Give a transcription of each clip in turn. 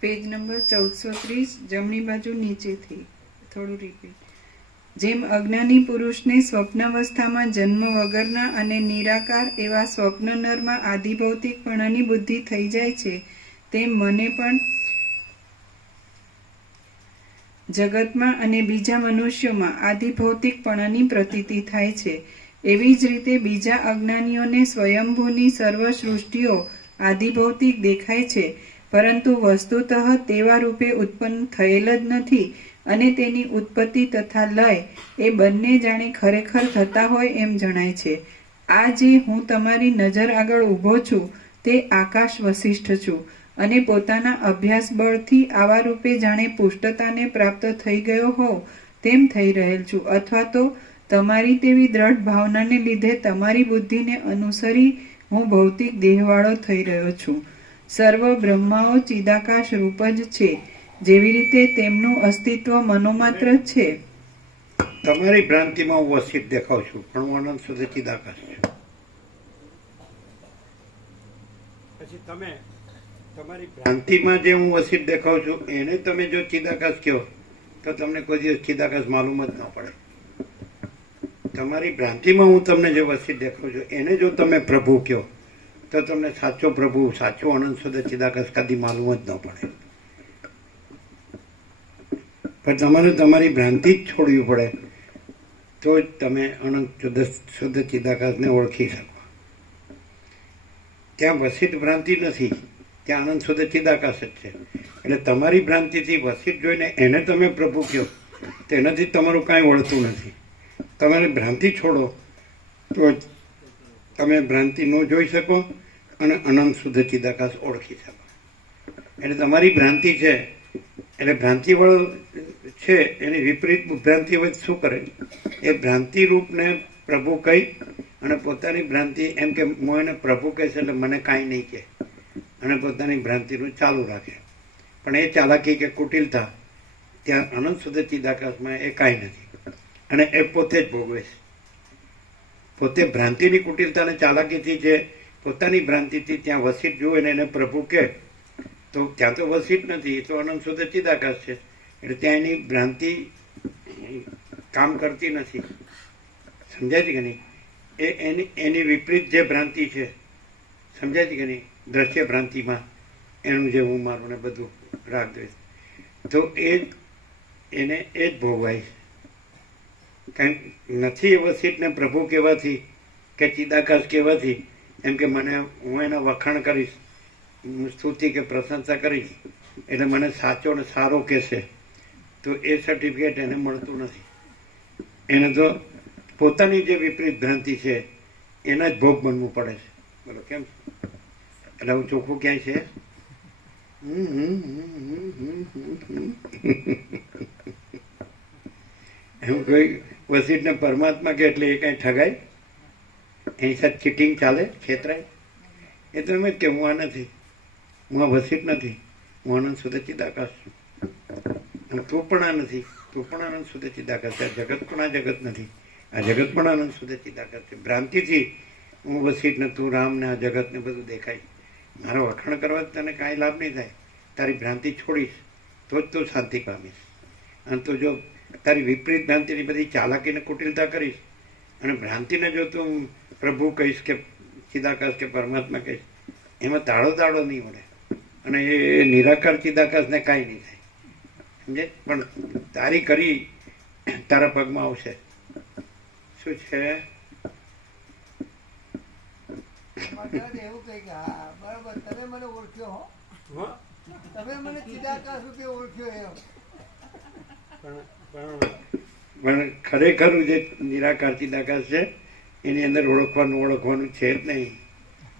Page number ચૌદસો ત્રીસ, જમણી બાજુ નીચેથી. થોડું રિપીટ જેમ અજ્ઞાની પુરુષને સ્વપ્નાવસ્થામાં જન્મ વગરના અને નિરાકાર એવા સ્વપ્ન નરમાં બુદ્ધિ થઈ જાય છે, તેમ મને પણ જગતમાં અને બીજા મનુષ્યોમાં આધિભૌતિકપણાની પ્રતીતિ થાય છે. એવી જ રીતે બીજા અજ્ઞાનીઓને સ્વયંભૂની સર્વ સૃષ્ટિઓ આધિભૌતિક દેખાય છે. પરંતુ વસ્તુતઃ તેવા રૂપે ઉત્પન્ન થયેલ જ નથી અને તેની ઉત્પત્તિ તથા લય એ બંને જાણે ખરેખર થતા હોય એમ જણાય છે. આ જે હું તમારી નજર આગળ ઊભો છું તે આકાશ વશિષ્ઠ છું અને પોતાના અભ્યાસ બળથી આવા રૂપે જાણે પુષ્ટતાને પ્રાપ્ત થઈ ગયો હોઉં તેમ થઈ રહેલ છું. અથવા તો તમારી તેવી દ્રઢ ભાવનાને લીધે તમારી બુદ્ધિને અનુસરી હું ભૌતિક દેહવાળો થઈ રહ્યો છું. સર્વ બ્રહ્માઓ ચિદાકાશ રૂપ જ છે. જેવી રીતે તેમનું અસ્તિત્વ મનોમાત્ર જ છે. તમારી ભ્રાંતિમાં હું અસ્થિત દેખાવ છું પણ હું અનંત સુધી ચિદાકાશ છું. પછી તમે તમારી ભ્રાંતિમાં જે હું અસ્થિત દેખાવ છું એને તમે જો ચિદાકાશ કહો તો તમને કોઈ દિવસ ચિદાકાશ માલુમ જ ન પડે. તમારી ભ્રાંતિમાં હું તમને જે વસિત દેખાઉં છું એને જો તમે પ્રભુ કહો તો તમને સાચો પ્રભુ, સાચો આનંદ સુધી ચિદાકાશ કાદી માલુમ જ ન પડે. પણ તમારે તમારી ભ્રાંતિ જ છોડવી પડે. તો જ તમે અનંત શુદ્ધ ચિદાકાશને ઓળખી શકો. ત્યાં વસિત ભ્રાંતિ નથી. ત્યાં આનંદ શુદ્ધ ચિદાકાશ જ છે. એટલે તમારી ભ્રાંતિથી વસિત જોઈને એને તમે પ્રભુ કહો, તો એનાથી તમારું કાંઈ વળતું નથી. તમારી ભ્રાંતિ છોડો, તો તમે ભ્રાંતિ ન જોઈ શકો અને અનંત શુદ્ધ ચિદાકાશ ઓળખી શકો. એટલે તમારી ભ્રાંતિ છે, એટલે ભ્રાંતિવાળો છે, એની વિપરીત ભ્રાંતિ હોય શું કરે? એ ભ્રાંતિ રૂપને પ્રભુ કહી અને પોતાની ભ્રાંતિ એમ કે હું એને પ્રભુ કહે છે એટલે મને કાંઈ નહીં કહે. અને પોતાની ભ્રાંતિનું ચાલુ રાખે. પણ એ ચાલાકી કે કુટિલતા, ત્યાં અનંત સુધી ચિદાકાશમાં એ કાંઈ નથી. અને એ પોતે જ ભોગવે છે. પોતે ભ્રાંતિની કુટિલતાને ચાલાકીથી જે પોતાની ભ્રાંતિથી ત્યાં વસિત જુએ ને એને પ્રભુ કહે, તો ત્યાં તો વસિત નથી, એ તો અનંત શુદ્ધ ચિદાકાશ છે. એટલે ત્યાં એની ભ્રાંતિ કામ કરતી નથી. સમજાય છે કે નહીં? એ એની એની વિપરીત જે ભ્રાંતિ છે, સમજાય છે કે નહીં? દ્રશ્ય ભ્રાંતિમાં એનું જે હું મારું ને બધું રાખ દઈશ તો એ એને એ જ ભોગવાય કારણ નથી ને પ્રભુ કહેવાથી કે ચિદાકાશ કહેવાથી એમ કે મને હું એના વખાણ કરીશ સ્તુતિ કે પ્રશંસા કરીશ એટલે મને સાચો ને સારો કહેશે. તો એ સર્ટિફિકેટ એને મળતું નથી. એને તો પોતાની જે વિપરીત ભ્રાંતિ છે એના જ ભોગ બનવું પડે છે. બોલો કેમ એટલે હું ચોખ્ખું ક્યાંય છે? હમ, હમ, હમ, હમ, હમ, એમ કોઈ વસીટને પરમાત્મા કે એટલે એ કાંઈ ઠગાય? એની સાથે ચીટિંગ ચાલે, છેતરાય? એ તો એમ જ કે હું આ નથી. હું આ વસીટ નથી. હું આનંદ સુધે ચિદાકાશ છું. તું પણ આ નથી. તું પણ આનંદ સુધે ચિદાકાશ છે. આ જગત પણ આ જગત નથી. આ જગત પણ આનંદ સુધે ચિદાકાશ છે. ભ્રાંતિથી હું વસીટ ને તું, રામ ને આ જગત ને બધું દેખાય. મારો વખાણ કરવા તને કાંઈ લાભ નહીં થાય. તારી ભ્રાંતિ છોડીશ, તો જ તું શાંતિ પામીશ. અને તું જો તારી વિપરીત ભ્રાંતિની બધી ચાલાકીને કુટિલતા કરીશ અને ભ્રાંતિને જો તું પ્રભુ કહીશ કે ચિદાકાશ કે પરમાત્મા કહીશ એમાં તાળો તાળો નહીં મળે. અને એ નિરાકાર ચિદાકાશને કાંઈ નહીં થાય. સમજે? પણ તારી કરી તારા પગમાં આવશે. શું છે? એવું કહે કે હા બરાબર તમે મને ઓળખ્યો હો. તમે મને ચિદાકાશ રૂપે ઓળખ્યો એમ. પણ ખરેખર જે નિરાકાર ચિદાકાશ છે એની અંદર ઓળખવાનું ઓળખવાનું છે જ નહીં.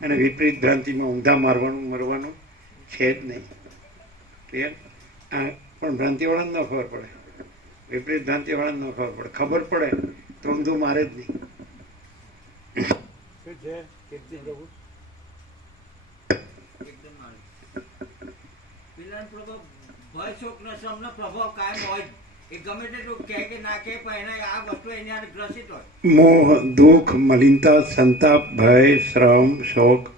અને વિપરીત ભ્રાંતિમાં ઊંધા મારવાનું મરવાનું છે જ નહીં. ક્લિયર? આ પણ ભ્રાંતિવાળાને ન ખબર પડે. વિપરીત ભ્રાંતિવાળાને ન ખબર પડે. ખબર પડે તો ઊંધું મારે જ નહીં. ભય શોક ને પ્રભાવ કાયમ હોય મોહ દુઃખ મલિનતા સંતાપ ભય શ્રમ શોક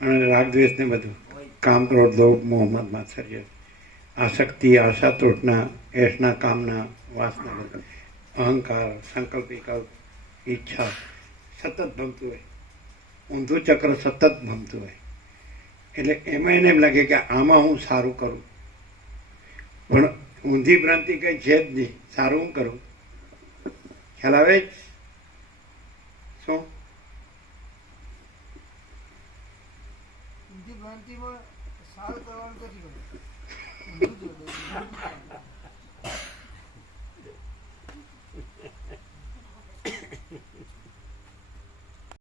અને રાગ ને બધું. કામ ક્રોધ લોભ મોહમ્મદ મદ માત્સર્ય. આસક્તિ આશા તૃષ્ણા એશના કામના વાસના અહંકાર સંકલ્પ વિકલ્પ ઈચ્છા સતત ભમતું હોય. ઊંધું ચક્ર સતત ભમતું હોય. એટલે એમાં એને એમ લાગે કે આમાં હું સારું કરું. પણ ઊંધી ભ્રાંતિ કંઈ છે જ નહીં. સારું હું કરું. ખ્યાલ આવે જ? શું? ઊંધી ભ્રાંતિમાં સારું કરવાનું